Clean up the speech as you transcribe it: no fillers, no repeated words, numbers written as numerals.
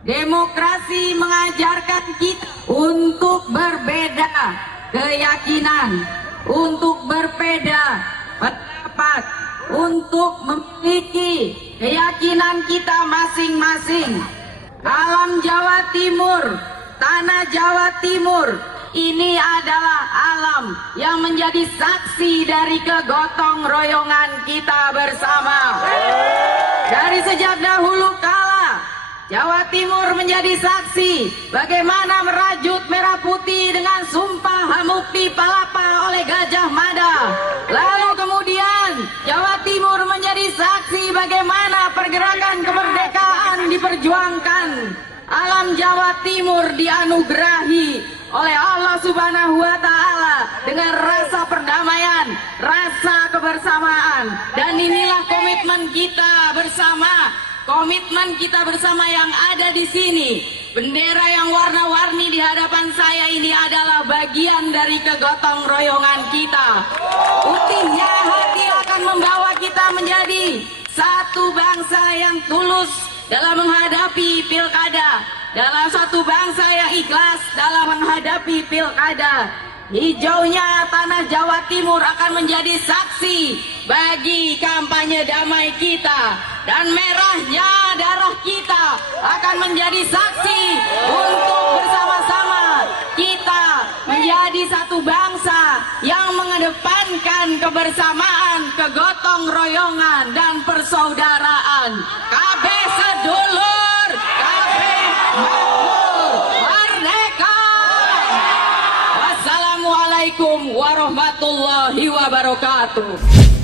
Demokrasi mengajarkan kita untuk berbeda keyakinan, untuk berbeda pendapat, untuk memiliki keyakinan kita masing-masing. Alam Jawa Timur, tanah Jawa Timur, ini adalah alam yang menjadi saksi dari kegotong royongan kita bersama. Dari sejak dahulu kala, Jawa Timur menjadi saksi bagaimana merajut merah putih dengan sumpah Hamukti Palapa oleh Gajah Mada. Lalu kemudian Jawa Timur menjadi saksi bagaimana pergerakan kemerdekaan diperjuangkan. Alam Jawa Timur dianugerahi oleh Allah Subhanahu wa Ta'ala dengan rasa perdamaian, rasa kebersamaan, dan inilah komitmen kita bersama. Komitmen kita bersama yang ada di sini. Bendera yang warna-warni di hadapan saya ini adalah bagian dari kegotong royongan kita. Putihnya hati akan membawa kita menjadi satu bangsa yang tulus dalam menghadapi pilkada, dalam satu bangsa yang ikhlas dalam menghadapi pilkada. Hijaunya tanah Jawa Timur akan menjadi saksi bagi kampanye damai kita, dan merahnya darah kita akan menjadi saksi untuk bersama-sama kita menjadi satu bangsa yang mengedepankan kebersamaan, kegotong royongan, dan persaudaraan. Kabeh sedulur, kabeh makmur, merdeka. Wassalamualaikum warahmatullahi wabarakatuh.